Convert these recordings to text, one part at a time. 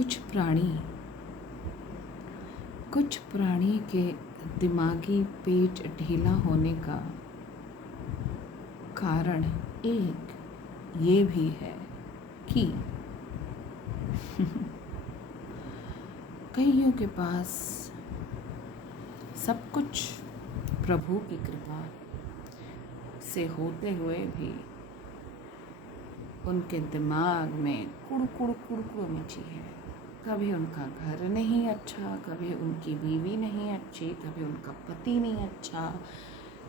कुछ प्राणी के दिमागी पेच ढीला होने का कारण एक ये भी है कि कईयों के पास सब कुछ प्रभु की कृपा से होते हुए भी उनके दिमाग में कुड़ कुड़ कुड़ कुड़ मची है। कभी उनका घर नहीं अच्छा, कभी उनकी बीवी नहीं अच्छी, कभी उनका पति नहीं अच्छा,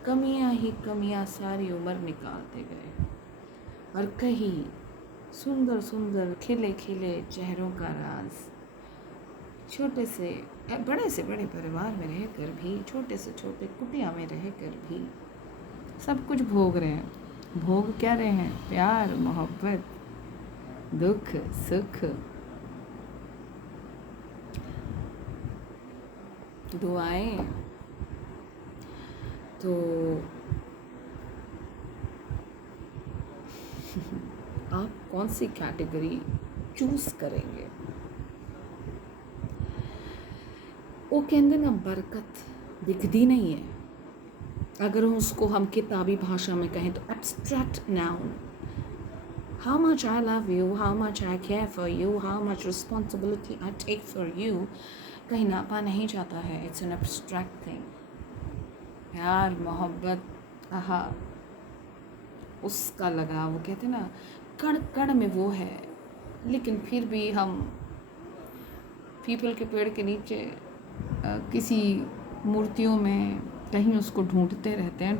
कमियां ही कमियां सारी उम्र निकालते गए। और कहीं सुंदर सुंदर खिले खिले चेहरों का राज छोटे से बड़े परिवार में रहकर भी, छोटे से छोटे कुटिया में रहकर भी सब कुछ भोग रहे हैं। भोग क्या रहे हैं? प्यार, मोहब्बत, दुख, सुख, दुआएं। तो आप कौन सी कैटेगरी चूज करेंगे? वो कहते ना, बरकत दिखती नहीं है। अगर उसको हम किताबी भाषा में कहें तो abstract noun. How much I love you, how much I care for you, how much responsibility I take for you, कहीं नापा नहीं जाता है। It's an abstract thing. प्यार, मोहब्बत, आहा, उसका लगाव, वो कहते ना कण कण में वो है। लेकिन फिर भी हम पीपल के पेड़ के नीचे किसी मूर्तियों में कहीं उसको ढूंढते रहते हैं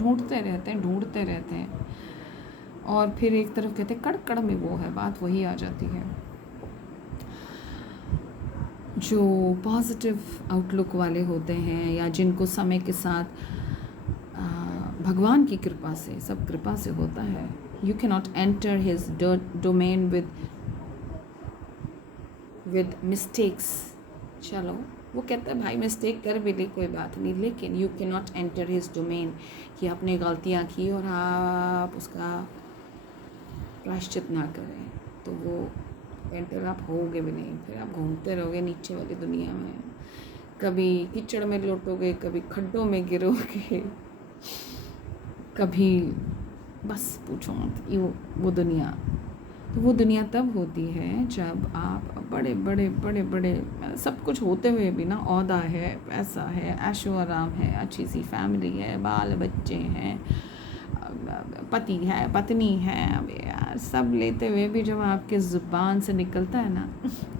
और फिर एक तरफ कहते हैं कण कण में वो है। बात वही आ जाती है। जो पॉजिटिव आउटलुक वाले होते हैं या जिनको समय के साथ भगवान की कृपा से, सब कृपा से होता है, you can not enter his domain with mistakes. चलो, वो कहता है भाई मिस्टेक कर भी ली कोई बात नहीं, लेकिन you can not enter his domain कि आपने गलतियाँ की और आप उसका प्रायश्चित ना करें, तो वो एंटर आप होगे भी नहीं। फिर आप घूमते रहोगे नीचे वाली दुनिया में, कभी कीचड़ में लौटोगे, कभी खड्डों में गिरोगे, कभी बस पूछो मत। वो दुनिया, तो वो दुनिया तब होती है जब आप बड़े सब कुछ होते हुए भी ना, औहदा है, पैसा है, ऐशो आराम है, अच्छी सी फैमिली है, बाल बच्चे हैं, पति है, पत्नी है, अब यार सब लेते हुए भी जब आपके ज़ुबान से निकलता है ना,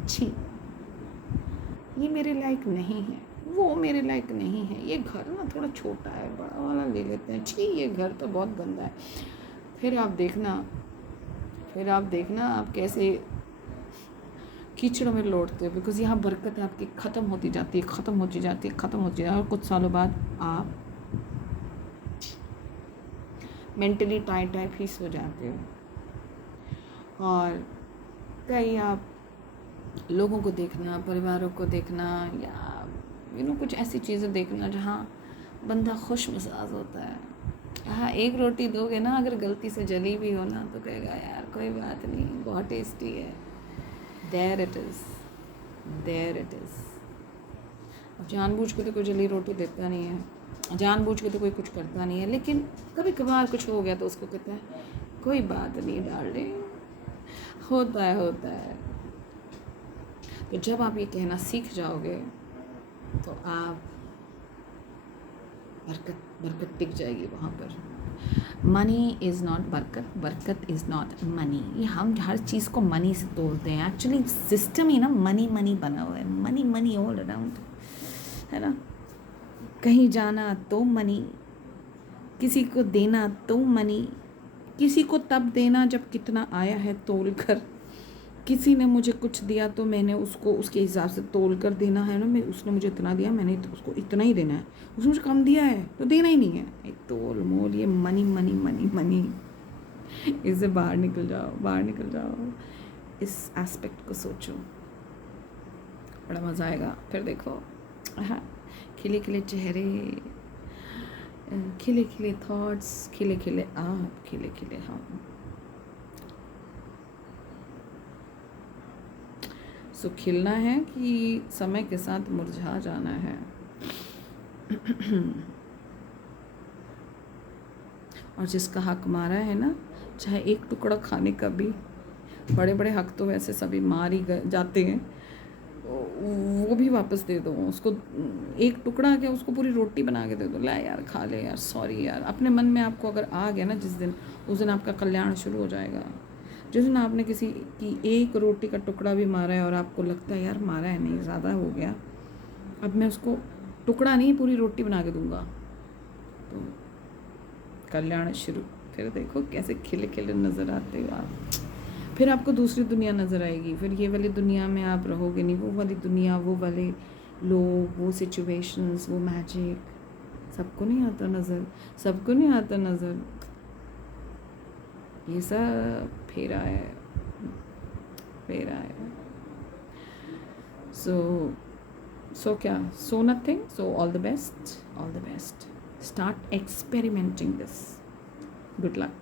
छी ये मेरे लायक नहीं है, वो मेरे लायक नहीं है, ये घर ना थोड़ा छोटा है, बड़ा वाला ले लेते हैं, छी ये घर तो बहुत गंदा है। फिर आप देखना आप कैसे कीचड़ में लौटते हो, बिकॉज यहाँ बरकत आपकी ख़त्म होती जाती है और कुछ सालों बाद आप मेंटली टाइट फीस हो जाते हो। और कई आप लोगों को देखना, परिवारों को देखना, या कुछ ऐसी चीज़ें देखना जहाँ बंदा खुश मिजाज होता है। हाँ, एक रोटी दोगे ना, अगर गलती से जली भी हो ना, तो कहेगा यार कोई बात नहीं, बहुत टेस्टी है। There it is. अब जानबूझ के तो कोई जली रोटी देता नहीं है, जानबूझ के तो कोई कुछ करता नहीं है, लेकिन कभी कभार कुछ हो गया तो उसको कहता है कोई बात नहीं डार्लिंग, होता है। तो जब आप ये कहना सीख जाओगे तो आप बरकत टिक जाएगी वहाँ पर। मनी इज़ नॉट बरकत इज़ नॉट मनी। ये हम हर चीज़ को मनी से तोलते हैं। एक्चुअली सिस्टम ही ना मनी बना हुआ है। मनी ऑल अराउंड, है ना। कहीं जाना तो मनी, किसी को देना तो मनी, किसी को तब देना जब कितना आया है तोल कर। किसी ने मुझे कुछ दिया तो मैंने उसको उसके हिसाब से तोल कर देना है ना। उसने मुझे इतना दिया, मैंने तो उसको इतना ही देना है। उसने मुझे कम दिया है तो देना ही नहीं है। एक तोल मोल, ये मनी। इससे बाहर निकल जाओ। इस एस्पेक्ट को सोचो, बड़ा मज़ा आएगा। फिर देखो, हाँ, खिले खिले चेहरे, खिले खिले थॉट्स, खिले खिले आप, खिले खिले हम। सो खिलना है कि समय के साथ मुरझा जाना है। और जिसका हक मारा है ना, चाहे एक टुकड़ा खाने का भी, बड़े बड़े हक तो वैसे सभी मार ही जाते हैं, वो भी वापस दे दो उसको। एक टुकड़ा क्या, उसको पूरी रोटी बना के दे दो, ला यार खा ले यार, सॉरी यार। अपने मन में आपको अगर आ गया ना जिस दिन, उस दिन आपका कल्याण शुरू हो जाएगा। जिस दिन आपने किसी की एक रोटी का टुकड़ा भी मारा है और आपको लगता है यार मारा है नहीं, ज़्यादा हो गया, अब मैं उसको टुकड़ा नहीं पूरी रोटी बना के दूंगा, तो कल्याण शुरू। फिर देखो कैसे खिले खिले नज़र आते हो आप। फिर आपको दूसरी दुनिया नज़र आएगी। फिर ये वाली दुनिया में आप रहोगे नहीं, वो वाली दुनिया, वो वाले लोग, वो सिचुएशंस, वो मैजिक सबको नहीं आता नज़र, सबको नहीं आता नज़र। ये सब फेरा है, फेरा है। सो क्या, so nothing, so all the best, all the best. Start experimenting this. Good luck.